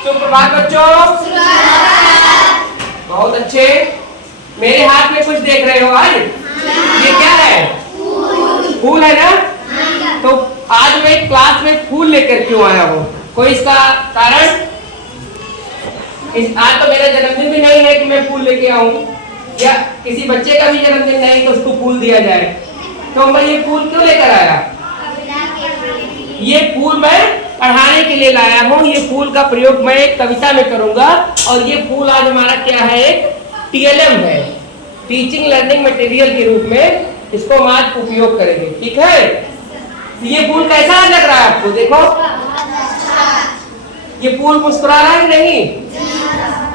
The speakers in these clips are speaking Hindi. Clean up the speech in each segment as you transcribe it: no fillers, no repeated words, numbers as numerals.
सुप्रभात बच्चों। बहुत अच्छे। मेरे हाथ में कुछ देख रहे हो आज? ये क्या है? फूल है ना? तो आज मैं क्लास में फूल लेकर क्यों आया हूँ? कोई इसका कारण? आज तो मेरा जन्मदिन भी नहीं है कि मैं फूल लेके आऊं, या किसी बच्चे का भी जन्मदिन नहीं तो उसको फूल दिया जाए। तो मैं ये फूल क्यों लेकर आया? ये फूल मैं पढ़ाने के लिए लाया हूँ। ये फूल का प्रयोग मैं एक कविता में करूंगा। और ये फूल आज हमारा क्या है? एक TLM है, टीचिंग लर्निंग मटेरियल के रूप में इसको हम आज उपयोग करेंगे। ठीक है? ये फूल कैसा लग रहा है आपको? देखो, ये फूल मुस्कुरा रहा है नहीं?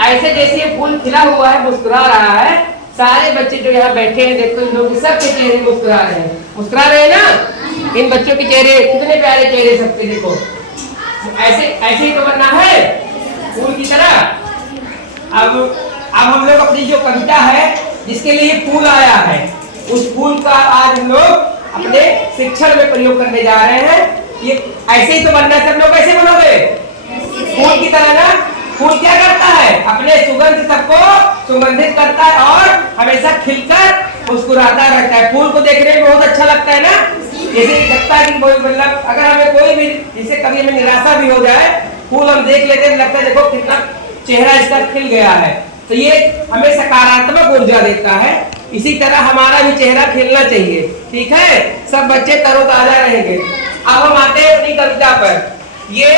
ऐसे जैसे ये फूल खिला हुआ है, मुस्कुरा रहा है। सारे बच्चे जो यहाँ बैठे हैं, देखो इन लोग सबके चेहरे मुस्कुरा रहे हैं। मुस्कुरा रहे हैं ना? इन बच्चों के चेहरे कितने प्यारे चेहरे सबके। देखो, ऐसे ही तो बनना है फूल की तरह। अब हम लोग अपनी जो कविता है जिसके लिए फूल आया है, उस फूल का आज हम लोग अपने शिक्षण में प्रयोग करने जा रहे हैं। ये ऐसे ही तो बनना है। सब लोग कैसे बनोगे? फूल की तरह ना। फूल क्या करता है? अपने सुगंध सबको सुगंधित करता है और हमेशा खिलकर मुस्कुराता रहता है। फूल को देखने में बहुत अच्छा लगता है ना? जैसे लगता है कि कोई मतलब अगर हमें कोई भी, जैसे कभी हमें निराशा भी हो जाए, फूल हम देख लेते हैं, लगता है देखो कितना चेहरा इसका खिल गया है। तो ये हमें सकारात्मक ऊर्जा देता है। इसी तरह हमारा भी चेहरा खिलना चाहिए। ठीक है? सब बच्चे तरोताजा रहेंगे। अब हम आते हैं अपनी कविता पर। ये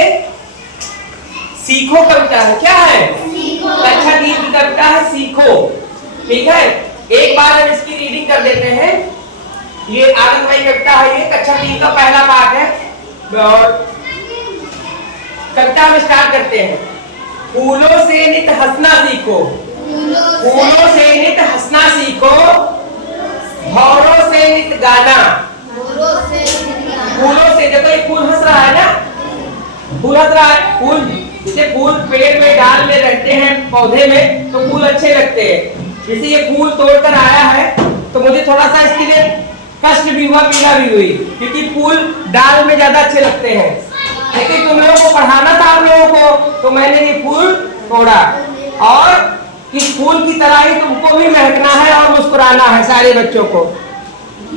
सीखो कविता है। क्या है? कक्षा 3 की कविता है, सीखो। ठीक है? एक बार हम इसकी रीडिंग कर देते हैं। ये आनंदमयी कविता है। ये कक्षा 3 का पहला पाठ है और कविता हम स्टार्ट करते हैं। फूलों से नित हंसना सीखो, फूलों से नित हंसना सीखो, भौरों से नित गाना। फूलों से, देखो ये फूल हंस रहा है ना? फूल हंस रहा है। फूल जैसे फूल पेड़ में डाल में रहते हैं, पौधे में, तो फूल अच्छे लगते हैं। जैसे ये फूल तोड़कर आया है तो मुझे थोड़ा सा इसके लिए कष्ट भी हुआ, पीड़ा भी हुई, क्योंकि फूल डाल में ज्यादा अच्छे लगते हैं। लेकिन तुम लोगों को पढ़ाना था हम लोगों को, तो मैंने ये फूल तोड़ा। और इस फूल की तरह ही तुमको भी महकना है और मुस्कुराना है सारे बच्चों को।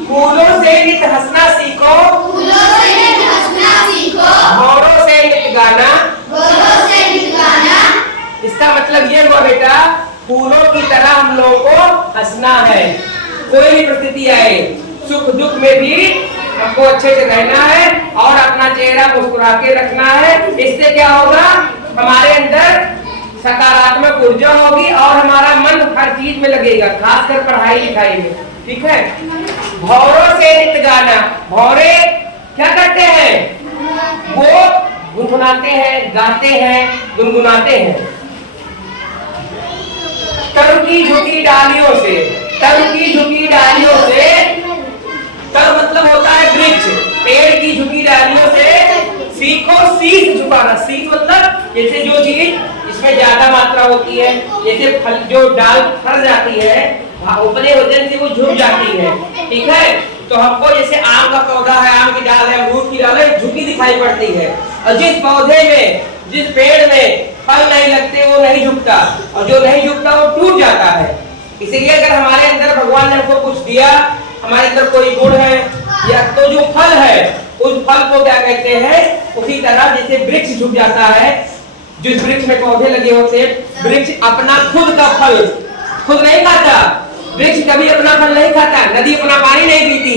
फूलों से नित हंसना सीखो, फूलों से नित हंसना सीखो, भौरों से नित गाना, भौरों से नित गाना। इसका मतलब ये हुआ बेटा, फूलों की तरह हम लोगों को हंसना है। कोई भी परिस्थिति आए, सुख दुख में भी हमको अच्छे से रहना है और अपना चेहरा मुस्कुरा के रखना है। इससे क्या होगा? हमारे अंदर सकारात्मक ऊर्जा होगी और हमारा मन हर चीज में लगेगा, खासकर पढ़ाई लिखाई में। ठीक है? भौरों से नित गाना। भौरे क्या करते हैं? वो गुनगुनाते हैं, गाते हैं, गुनगुनाते हैं। तर की झुकी डालियों से, तर की झुकी डालियों से, तर मतलब होता है वृक्ष। पेड़ की झुकी डालियों से सीखो शीश झुकाना। शीश मतलब जैसे जो चीज इसमें ज्यादा मात्रा होती है, जैसे फल जो डाल फल जाती है, अपने वजन से वो झुक जाती है। ठीक है? तो हमको जैसे आम का पौधा है, आम की डाल है, अमरूद की डाल है, झुकी दिखाई पड़ती है। और जिस पौधे में, जिस पेड़ में फल नहीं लगते वो नहीं झुकता, और जो नहीं झुकता वो टूट जाता है। इसलिए अगर हमारे अंदर भगवान ने हमको कुछ दिया, हमारे अंदर कोई गुण है, या तो जो फल है उस फल को क्या कहते हैं? उसी तरह जैसे वृक्ष झुक जाता है, जिस वृक्ष में पौधे लगे होते, वृक्ष अपना खुद का फल खुद नहीं खाता। वृक्ष कभी अपना फल नहीं खाता, नदी अपना पानी नहीं पीती,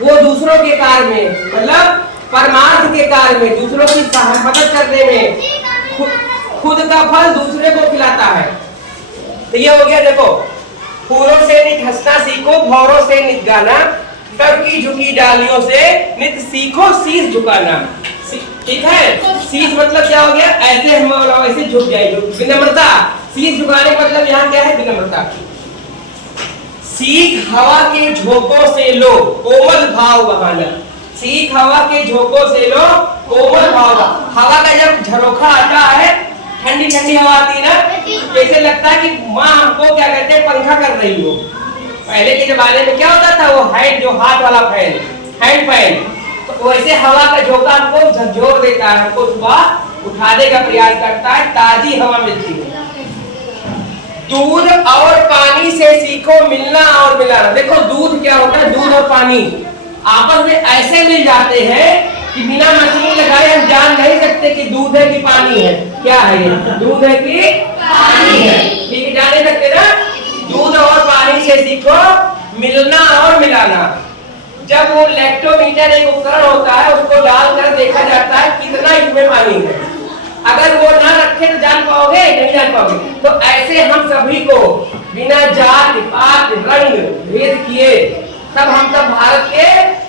वो दूसरों के कार्य में, मतलब परमार्थ के कार्य में, दूसरों की मदद करने में खुद का फल दूसरे को खिलाता है। तो ये हो गया। देखो, फूलों से नित हंसना सीखो, भौरों से नित गाना, तर की झुकी डालियों से नित सीखो शीश झुकाना। ठीक है? शीश मतलब क्या हो गया? ऐसे हम ऐसे झुक जाए, विनम्रता। शीश झुकाने का मतलब यहाँ क्या है? विनम्रता। सीख हवा के झोंकों से लो, कोमल भाव बहाना। सीख हवा के झोंकों से लो, कोमल भाव। हवा का जब झरोखा आता है, ठंडी ठंडी हवा आती है ना, जैसे लगता है कि माँ हमको क्या कहते हैं, पंखा कर रही हो। पहले के जमाने में क्या होता था? वो हैंड, जो हाथ वाला फैन, हैंड फैन, वैसे हवा का झोंका हमको झकझोर देता है, हमको सुबह उठाने का प्रयास करता है, ताजी ताजी हवा मिलती है। दूध और पानी से सीखो मिलना और मिलाना। देखो दूध क्या होता है, दूध और पानी आपस में ऐसे मिल जाते हैं कि बिना मशीन लगाए हम जान नहीं सकते कि दूध है कि पानी है। क्या है ये, दूध है कि पानी है? ठीक है, जान नहीं सकते ना। दूध और पानी से सीखो मिलना और मिलाना। जब वो लैक्टोमीटर एक उपकरण होता है, उसको डालकर देखा जाता है कितना इसमें पानी है। अगर वो ना रखे तो जान पाओगे? नहीं जान पाओगे। तो ऐसे हम सभी को बिना जात पात रंग भेद किए सब हम सब भारत के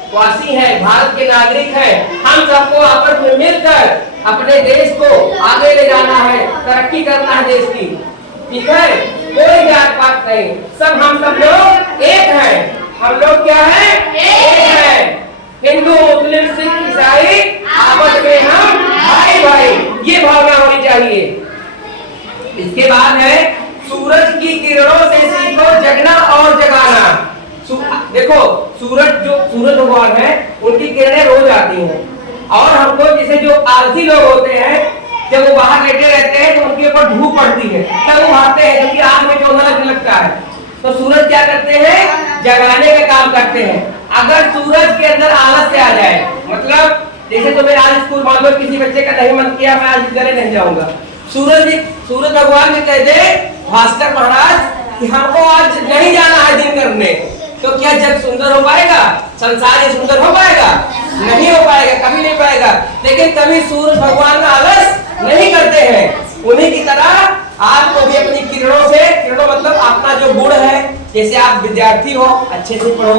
वासी हैं, भारत के नागरिक हैं। हम सबको आपस में मिलकर अपने देश को आगे ले जाना है, तरक्की करना है देश की। ठीक है, कोई जात पात नहीं, सब हम सब लोग एक हैं। हम लोग क्या है? एक हैं। हिंदू मुस्लिम सिख ईसाई आपस में हम भाई भाई, ये भावना होनी चाहिए। इसके बाद है सूरज की किरणों से सीखो जगना और जगाना। देखो सूरज भगवान है, उनकी किरणें रोज आती हैं और हमको जैसे जो आलसी लोग होते हैं, जब वो बाहर लेटे रहते हैं तो उनके ऊपर धूप पड़ती है तब वो भागते हैं, क्योंकि आंख में चौंधा लगने लगता है। तो सूरज क्या करते हैं? जगाने का काम करते हैं। अगर सूरज के अंदर आलस से आ जाए, मतलब जैसे तो मैं आज स्कूल मान लो किसी बच्चे का नहीं मन किया, मैं आज विद्यालय नहीं जाऊंगा, सूरज भगवान ने कह दे भास्कर महाराज कि हमको आज नहीं जाना है दिन करने, तो क्या जग सुंदर हो पाएगा? संसार ये सुंदर हो पाएगा? नहीं हो पाएगा, कभी नहीं पाएगा। लेकिन कभी सूरज भगवान का आलस नहीं करते हैं। उन्हीं की तरह आपको भी अपनी किरणों से, किरणों मतलब अपना जो गुण है, जैसे आप विद्यार्थी हो, अच्छे से पढ़ो,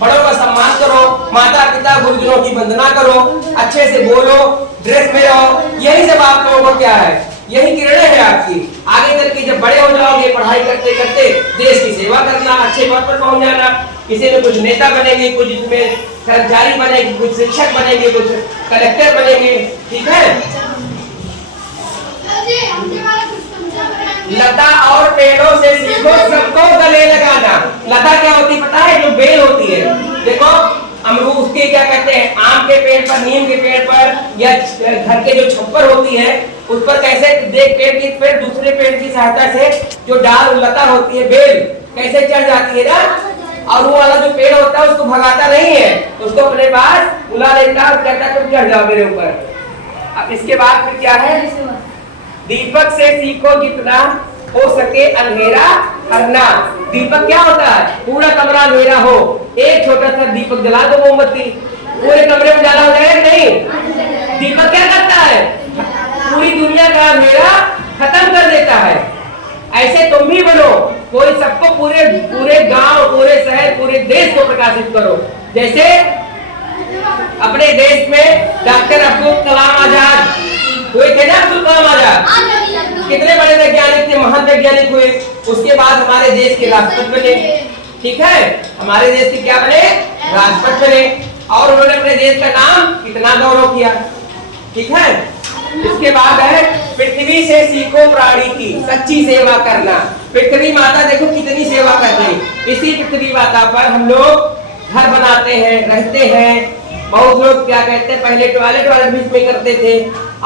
बड़ों का सम्मान करो, माता पिता गुरुजनों की वंदना करो, अच्छे से बोलो, ड्रेस में रहो, यही सब आप लोगों को क्या है, यही किरणें है आपकी। आगे चल के जब बड़े हो जाओगे, पढ़ाई करते करते देश की सेवा करना, अच्छे पद पर पहुंच जाना, किसी में कुछ नेता बनेंगे, कुछ इसमें कर्मचारी बनेंगे, कुछ शिक्षक बनेंगे, कुछ कलेक्टर बनेंगे। ठीक है, लता और पेड़ों से सीखो सबको गले लगाना। लता क्या होती है पता है? जो बेल होती है। देखो अमरूद उसके क्या कहते हैं, आम के पेड़ पर, नीम के पेड़ पर, या घर के जो छप्पर होती है उस पर कैसे देख पेड़ दूसरे पेड़ की सहायता से जो डाल लता होती है, बेल कैसे चढ़ जाती है ना, और वो वाला जो पेड़ होता है उसको भगाता नहीं है, उसको अपने पास बुला लेता है और कहता है तुम चढ़ जाओ मेरे ऊपर। अब इसके बाद फिर क्या है? दीपक से सीखो जितना हो सके अंधेरा करना। दीपक क्या होता है? पूरा कमरा अंधेरा हो, एक छोटा सा दीपक जला दो, मोमबत्ती, पूरे कमरे में उजाला हो जाएगा? नहीं। दीपक क्या करता है? पूरी दुनिया का अंधेरा खत्म कर देता है। ऐसे तुम भी बनो, कोई सबको पूरे गांव, पूरे शहर, पूरे देश को प्रकाशित करो। जैसे अपने देश में डॉक्टर अब्दुल कलाम आजाद हुए थे ना, अब्दुल कलाम आजाद कितने बड़े वैज्ञानिक थे, महान वैज्ञानिक हुए। उसके बाद हमारे देश के राष्ट्रपति बने। ठीक है, हमारे देश के क्या बने? राष्ट्रपति बने, और उन्होंने अपने देश का नाम कितना गौरव किया। ठीक है, इसके बाद है पृथ्वी से सीखो प्राणी की सच्ची सेवा करना। पृथ्वी माता देखो कितनी सेवा कर रही। इसी पृथ्वी माता पर हम लोग घर बनाते हैं, रहते हैं। बहुत लोग क्या कहते हैं, पहले टॉयलेट वाले बीच में करते थे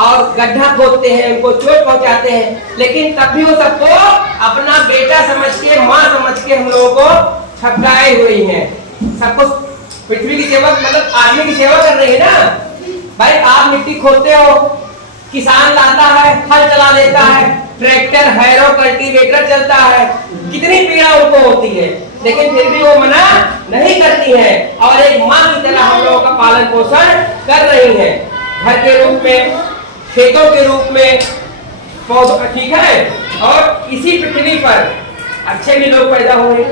और गड्ढा खोदते हैं, उनको चोट पहुंचाते हैं, लेकिन तब भी वो सबको अपना बेटा समझ के, माँ समझ के हम लोगों को छपकाए हुए हैं। सबको पृथ्वी की सेवा, मतलब आदमी की सेवा कर रही है ना। भाई आप मिट्टी खोदते हो, किसान लाता है, हल चला देता है, ट्रैक्टर, हैरो, कल्टीवेटर चलता है, कितनी पीड़ा उनको होती है, लेकिन फिर भी वो मना नहीं करती है और एक माँ की तरह हम लोगों का पालन पोषण कर रही है, घर के रूप में, खेतों के रूप में, पौधों। ठीक है, और इसी पृथ्वी पर अच्छे भी लोग पैदा हुए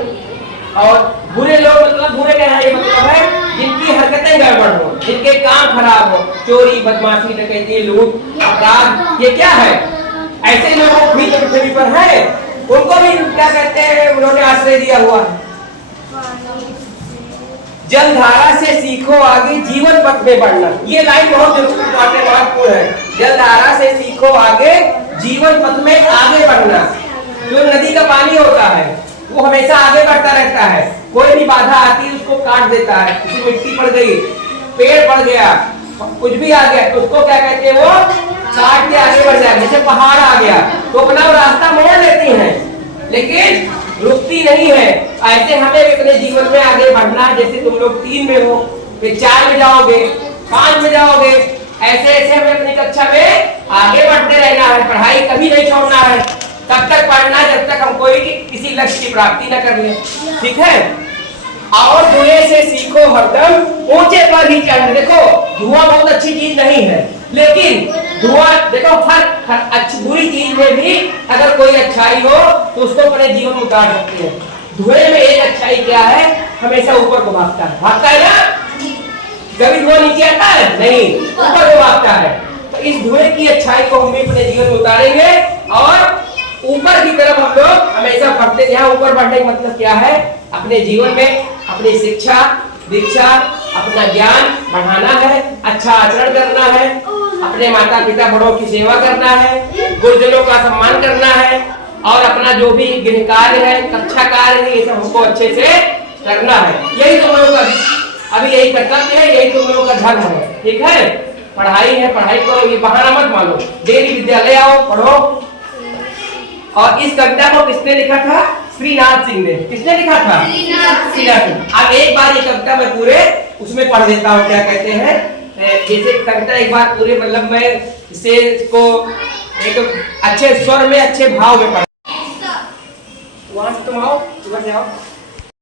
और बुरे लोग, मतलब बुरे कहना ये मतलब है जिनकी हरकतें गड़बड़ हो, जिनके काम खराब हो, चोरी, बदमाशी, डकैती, लूट, अपराध, ये क्या है? ऐसे लोग भी तो पृथ्वी पर है, उनको भी क्या कहते हैं, उन्होंने आश्रय दिया हुआ है। जलधारा से सीखो आगे जीवन पथ में बढ़ना। ये लाइन बहुत महत्वपूर्ण है। जलधारा से सीखो आगे जीवन पथ में आगे बढ़ना। जो नदी का पानी होता है वो हमेशा आगे बढ़ता रहता है, कोई भी बाधा आती है उसको काट देता है। किसी मिट्टी पड़ गई, पेड़ पड़ गया, कुछ भी आ गया तो उसको क्या कहते हैं? वो काट के आगे बढ़ जाएंगे। जैसे पहाड़ आ गया तो अपना रास्ता मोड़ लेती हैं, लेकिन रुकती नहीं है। ऐसे हमें अपने जीवन में आगे बढ़ना है। जैसे तुम लोग 3 में हो, फिर 4 में जाओगे, 5 में जाओगे, ऐसे ऐसे हमें अपनी कक्षा में आगे बढ़ते रहना है। पढ़ाई कभी नहीं छोड़ना है, तब तक पढ़ना जब तक हम कोई किसी लक्ष्य की प्राप्ति न कर ले। ठीक है। और धुएं से सीखो हरदम ऊंचे पर ही चढ़। देखो धुआं बहुत अच्छी चीज नहीं है, लेकिन धुआं देखो हर अच्छी बुरी चीज में भी अगर कोई अच्छाई हो तो उसको अपने जीवन में उतार सकते हैं। धुएं में एक अच्छाई क्या है, हमेशा ऊपर को भागता है ना। कभी धुआं नीचे आता है नहीं, ऊपर को भागता है। तो इस धुएं की अच्छाई को हम भी अपने जीवन में उतारेंगे और ऊपर की तरफ हम लोग हमेशा बढ़ते। यहाँ ऊपर बढ़ने का मतलब क्या है, अपने जीवन में अपनी शिक्षा दीक्षा अपना ज्ञान बढ़ाना है, अच्छा आचरण करना है, अपने माता पिता बड़ों की सेवा करना है, गुरुजनों का सम्मान करना है और अपना जो भी गृह कार्य है, कक्षा कार्य है, ये सब हमको अच्छे से करना है। यही तुम लोगों का अभी यही कर्तव्य है, यही तुम लोगों का धर्म है। ठीक है। पढ़ाई है, पढ़ाई करो, ये बहाना मत मानो। डेली विद्यालय आओ, पढ़ो। और इस कविता को किसने लिखा था? श्रीनाथ सिंह ने। किसने लिखा था? श्रीनाथ सिंह। अब एक बार ये कविता मैं पूरे उसमें पढ़ देता हूँ, क्या कहते हैं, जैसे कविता एक बार पूरे मतलब मैं इसे इसको एक अच्छे स्वर में अच्छे भाव में पढ़। वहां से तुम आओ, उधर से आओ।